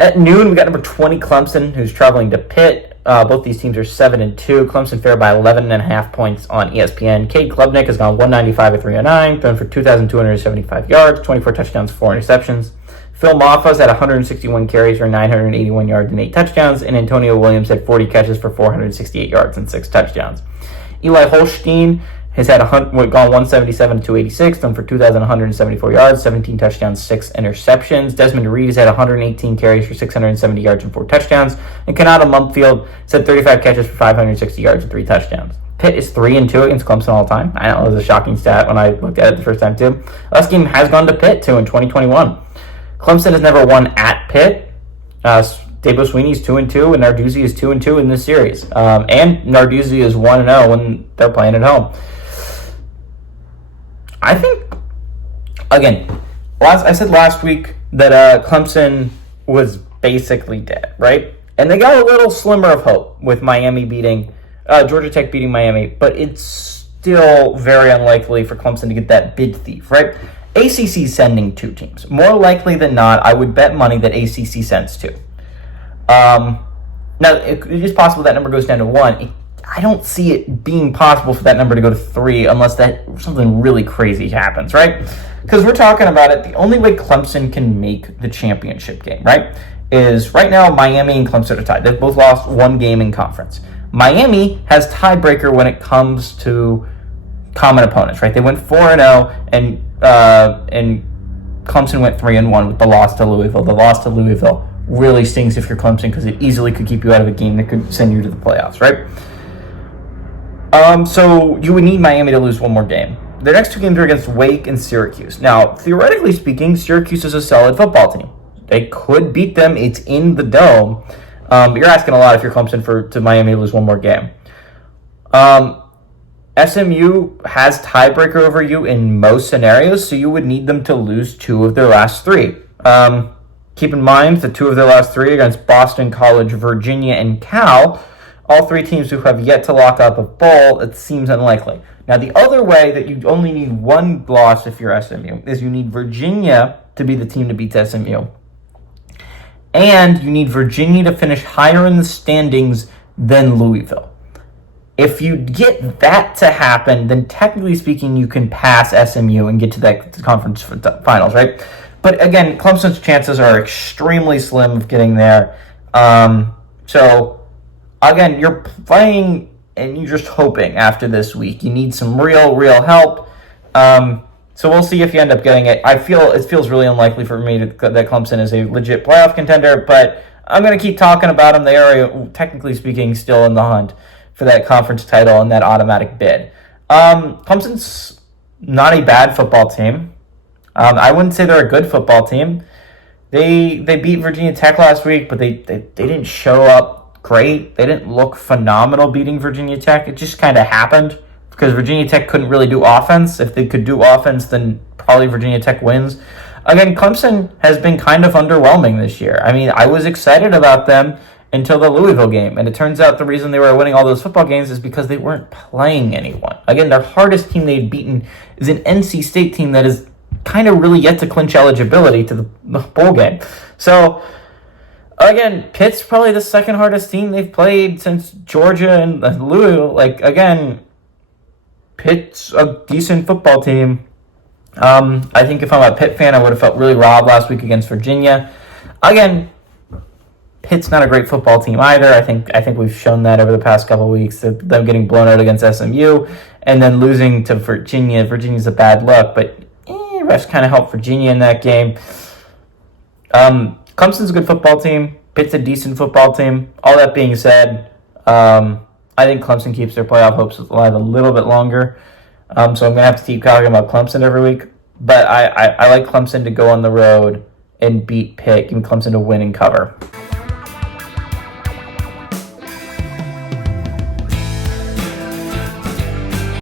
At noon, we got number 20 Clemson, who's traveling to Pitt. Both these teams are 7-2. Clemson favored by 11.5 points on ESPN. Cade Klubnik has gone 195 at 309, thrown for 2,275 yards, 24 touchdowns, 4 interceptions. Phil Maffa's had 161 carries for 981 yards and 8 touchdowns, and Antonio Williams had 40 catches for 468 yards and 6 touchdowns. Eli Holstein has had gone 177 to 286, thrown for 2,174 yards, 17 touchdowns, 6 interceptions. Desmond Reed has had 118 carries for 670 yards and 4 touchdowns. And Kanata Mumfield has had 35 catches for 560 yards and 3 touchdowns. Pitt is 3-2 against Clemson all time. I know it was a shocking stat when I looked at it the first time too. Last game has gone to Pitt too in 2021. Clemson has never won at Pitt. Dabo Swinney's 2-2, and Narduzzi is 2-2 in this series. And Narduzzi is 1-0 when they're playing at home. I think, again, I said last week that Clemson was basically dead, right? And they got a little slimmer of hope with Miami beating, Georgia Tech beating Miami, but it's still very unlikely for Clemson to get that bid thief, right? ACC sending 2 teams. More likely than not, I would bet money that ACC sends 2. Now, it is possible that number goes down to 1. I don't see it being possible for that number to go to 3 unless something really crazy happens, right? Because we're talking about it, the only way Clemson can make the championship game, right, is right now Miami and Clemson are tied. They've both lost 1 game in conference. Miami has tiebreaker when it comes to common opponents, right? They went 4-0, and Clemson went 3-1 with the loss to Louisville. The loss to Louisville really stings if you're Clemson because it easily could keep you out of a game that could send you to the playoffs, right? So you would need Miami to lose 1 more game. Their next 2 games are against Wake and Syracuse. Now, theoretically speaking, Syracuse is a solid football team. They could beat them. It's in the Dome. But you're asking a lot if you're Clemson to Miami to lose 1 more game. SMU has tiebreaker over you in most scenarios, so you would need them to lose 2 of their last 3. Keep in mind that 2 of their last 3 against Boston College, Virginia, and Cal. All 3 teams who have yet to lock up a bowl, it seems unlikely. Now, the other way that you only need 1 loss if you're SMU is you need Virginia to be the team to beat SMU. And you need Virginia to finish higher in the standings than Louisville. If you get that to happen, then technically speaking, you can pass SMU and get to that conference finals, right? But again, Clemson's chances are extremely slim of getting there. So... Again, you're playing and you're just hoping after this week. You need some real help. So we'll see if you end up getting it. It feels really unlikely for me that Clemson is a legit playoff contender, but I'm going to keep talking about them. They are, technically speaking, still in the hunt for that conference title and that automatic bid. Clemson's not a bad football team. I wouldn't say they're a good football team. They beat Virginia Tech last week, but they didn't show up great. They didn't look phenomenal beating Virginia Tech. It just kind of happened because Virginia Tech couldn't really do offense. If they could do offense, then probably Virginia Tech wins. Again, Clemson has been kind of underwhelming this year. I mean, I was excited about them until the Louisville game, and it turns out the reason they were winning all those football games is because they weren't playing anyone. Again, their hardest team they'd beaten is an NC State team that is kind of really yet to clinch eligibility to the bowl game. So, again, Pitt's probably the second hardest team they've played since Georgia and Louisville. Again, Pitt's a decent football team. I think if I'm a Pitt fan, I would have felt really robbed last week against Virginia. Again, Pitt's not a great football team either. I think we've shown that over the past couple of weeks. Them getting blown out against SMU and then losing to Virginia. Virginia's a bad look, but refs kind of helped Virginia in that game. Clemson's a good football team. Pitt's a decent football team. All that being said, I think Clemson keeps their playoff hopes alive a little bit longer. So I'm going to have to keep talking about Clemson every week. But I like Clemson to go on the road and beat Pitt. Give me Clemson to win and cover.